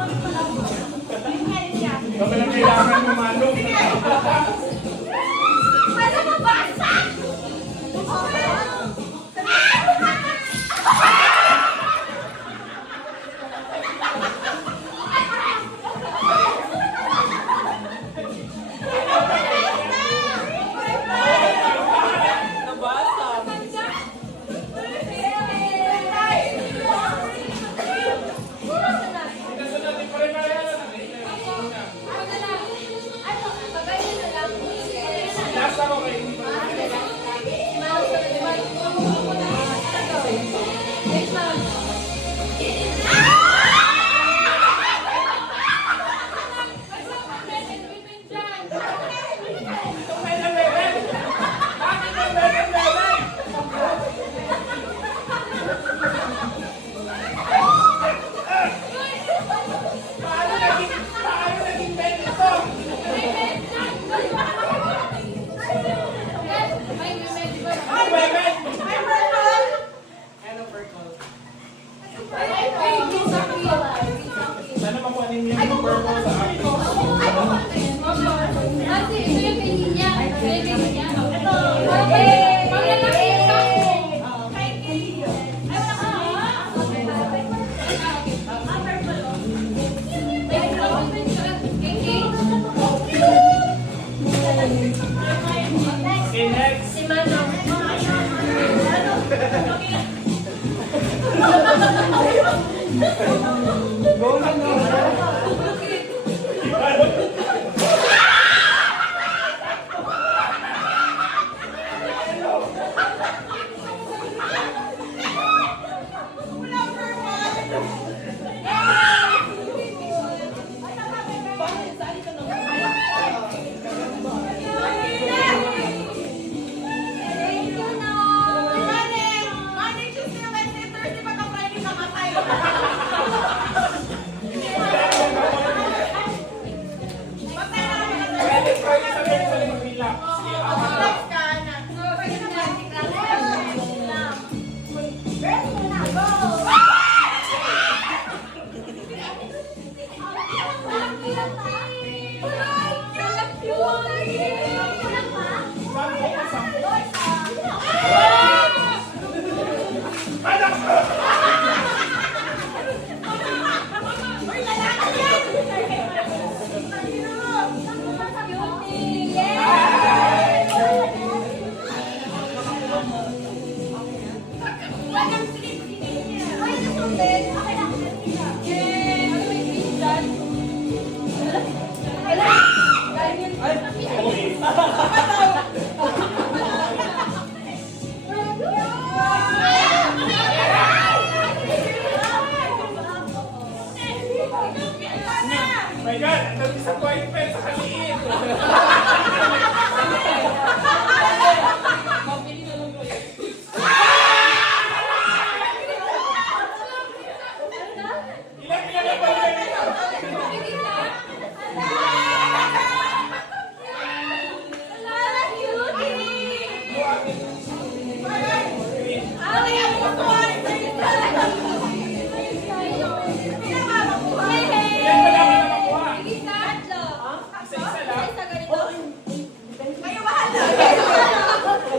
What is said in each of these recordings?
Baka lang kailangan lumalong. Ano mo basa? Sana makuhanin niyo yung purple sa akin. Ate, ito yung kay Linya. Ito yung kay Linya. Ito. Okay. Panglalaki yung sako. Kay Linya. Ay, wala ka. Okay, next. Si Manong. Go na, go. My God, ang disappointment sa kaliit. Ilang pinag-apalagay nito? Ilan ba dapat na makuha? Isa-isa lang.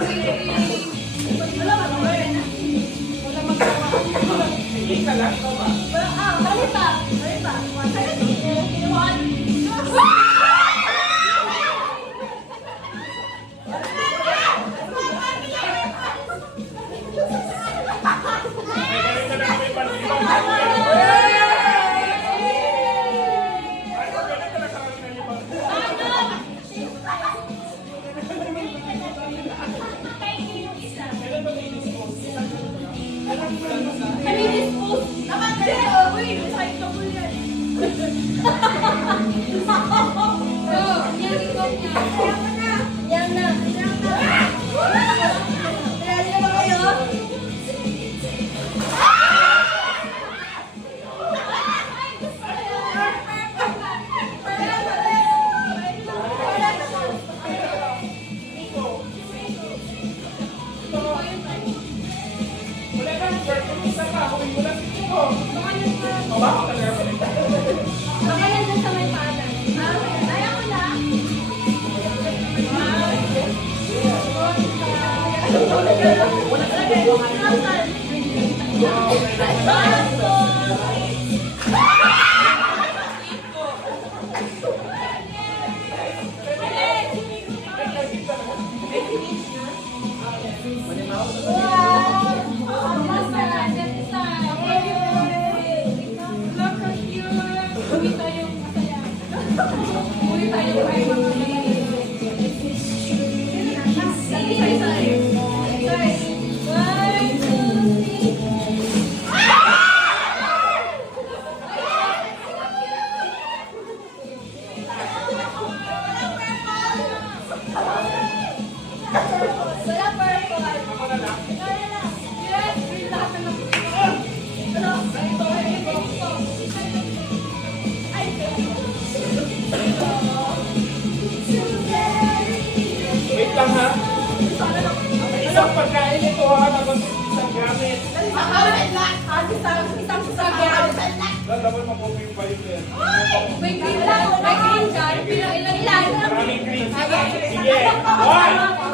Wala ka naman. Wala magawa. Sige ka lang, ikaw ba? Salita. May ganito na kami panibang. Ay, ganito na kami panibang. Kailan ba kayo dispose? Wala kang bird, kung isa ka, huwag mo lang ito. O ba? Ako talaga pa rin. Ako na lang. Wait lang ha. Isang pagkain ito ha, tapos isang gamit. Dapat mapoping pa yun yan. May green lang, may green dyan. Ilan? Maraming green. Sige. 1,